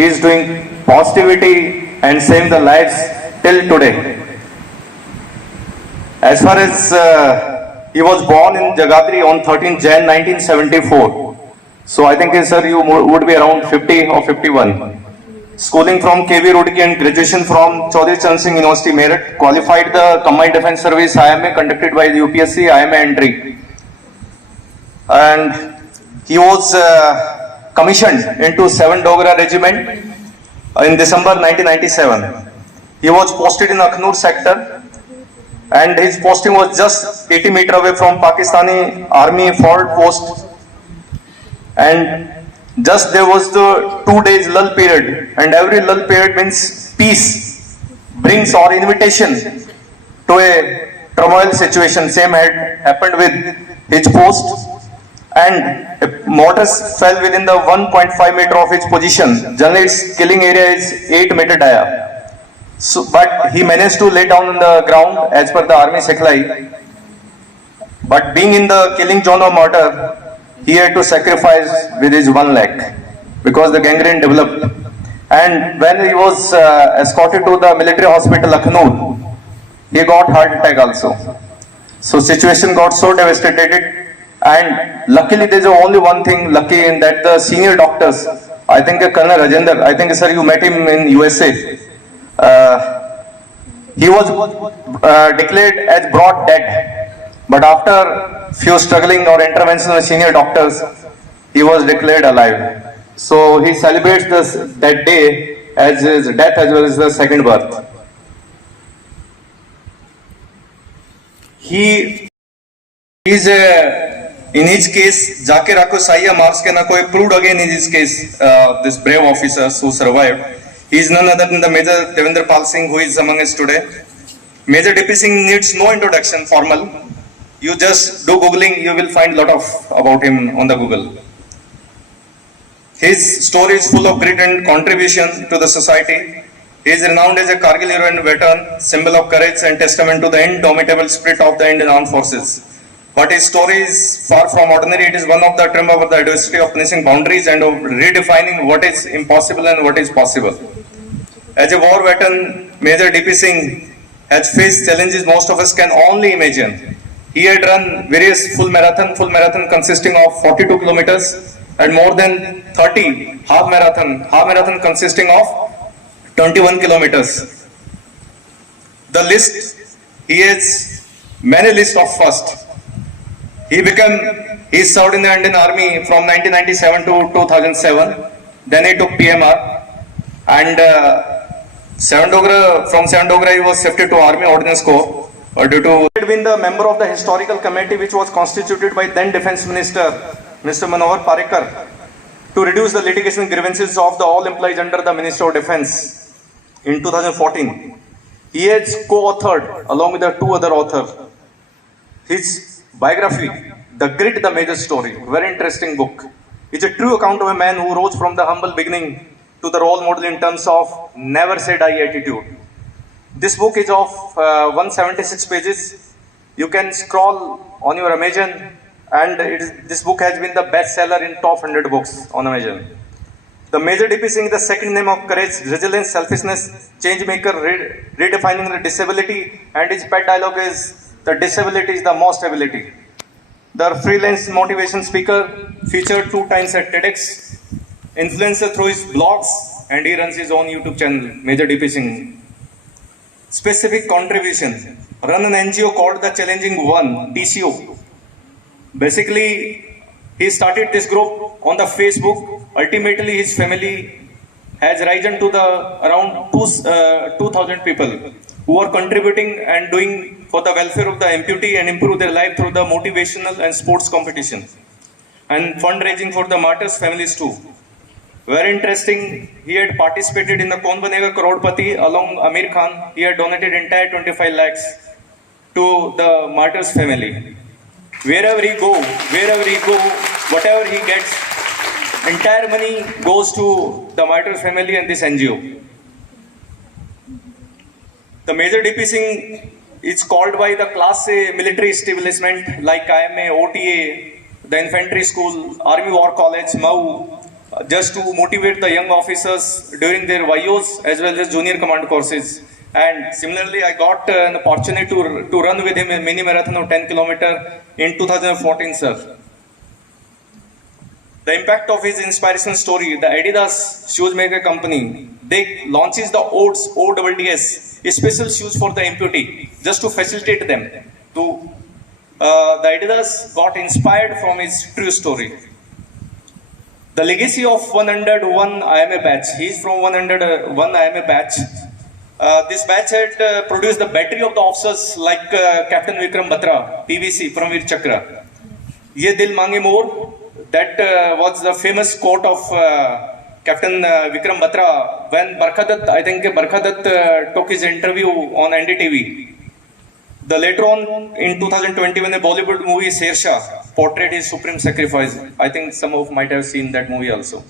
He is doing positivity and saving the lives till today. As far as he was born in Jagadri on 13th Jan 1974. So I think, sir, you would be around 50 or 51. Schooling from KV Roorkee and graduation from Chaudhary Charan Singh University, Meerut. Qualified the Combined Defence Service IMA conducted by the UPSC IMA entry. And he was commissioned into 7 Dogra Regiment in December 1997. He was posted in Akhnur sector, and his posting was just 80 meters away from Pakistani Army forward post. And just there was the 2 days lull period, and every lull period means peace brings or invitation to a turmoil situation. Same had happened with his post, and a mortar fell within the 1.5 meter of its position. Generally, its killing area is 8 meter dia. So, but he managed to lay down on the ground as per the army Seklai. But being in the killing zone of mortar, he had to sacrifice with his one leg because the gangrene developed. And when he was escorted to the military hospital Akhnur, he got heart attack also. So situation got so devastated, and luckily there is only one thing lucky in that the senior doctors, I think Colonel Rajendra, I think, sir, you met him in USA. He was declared as brought dead, but after few struggling or intervention of senior doctors, he was declared alive. So he celebrates that day as his death as well as the second birth. He is in his case, Zakir Ako Saiya Mars ke na koi proved again in his case, this brave officers who survived. He is none other than the Major Devendra Pal Singh, who is among us today. Major DP Singh needs no introduction formal. You just do googling, you will find a lot of about him on the Google. His story is full of grit and contribution to the society. He is renowned as a Kargil hero and veteran, symbol of courage and testament to the indomitable spirit of the Indian Armed Forces. But his story is far from ordinary. It is one of the trim over the adversity of placing boundaries and of redefining what is impossible and what is possible. As a war veteran, Major DP Singh has faced challenges most of us can only imagine. He had run various full marathon consisting of 42 kilometers, and more than 30 half marathon consisting of 21 kilometers. The list, he has many lists of first. He served in the Indian Army from 1997 to 2007. Then he took PMR, and from 7 Dogra he was shifted to Army Ordnance Corps due to he had been the member of the historical committee which was constituted by then Defence Minister Mr. Manohar Parrikar to reduce the litigation grievances of the all employees under the Ministry of Defence in 2014. He has co-authored along with the 2 other authors his biography, The Grit, The Major Story. Very interesting book. It's a true account of a man who rose from the humble beginning to the role model in terms of never say die attitude. This book is of 176 pages. You can scroll on your Amazon, and this book has been the bestseller in top 100 books on Amazon. The Major DP Singh, the second name of courage, resilience, selfishness, change maker, redefining the disability, and his pet dialogue is, the disability is the most ability. The freelance motivation speaker, featured 2 times at TEDx, influencer through his blogs, and he runs his own YouTube channel, Major DP Singh. Specific contribution, run an NGO called the Challenging One, TCO. Basically, he started this group on the Facebook. Ultimately, his family has risen to the around 2,000 people who are contributing and doing for the welfare of the amputee and improve their life through the motivational and sports competition, and fundraising for the martyrs' families too. Very interesting, he had participated in the Kaun Banega Crorepati along Amir Khan. He had donated entire 25 lakhs to the martyrs' family. Wherever he go, whatever he gets, entire money goes to the martyrs' family and this NGO. The Major DP Singh is called by the Class A military establishment like IMA, OTA, the Infantry School, Army War College, MAU, just to motivate the young officers during their YOs as well as junior command courses. And similarly, I got an opportunity to run with him a mini marathon of 10 kilometer in 2014, sir. The impact of his inspiration story, the Adidas shoes maker company, they launches the ODDS, special shoes for the amputee, just to facilitate them. The Adidas got inspired from his true story. The legacy of 101 IMA batch. He is from 101 IMA batch. This batch had produced the battery of the officers like Captain Vikram Batra, PVC, from Veer Chakra. Ye dil mange more. That was the famous quote of Captain Vikram Batra when Barkha Dutt took his interview on NDTV. The later on in 2020 when the Bollywood movie Sher Shah portrayed his supreme sacrifice. I think some of might have seen that movie also.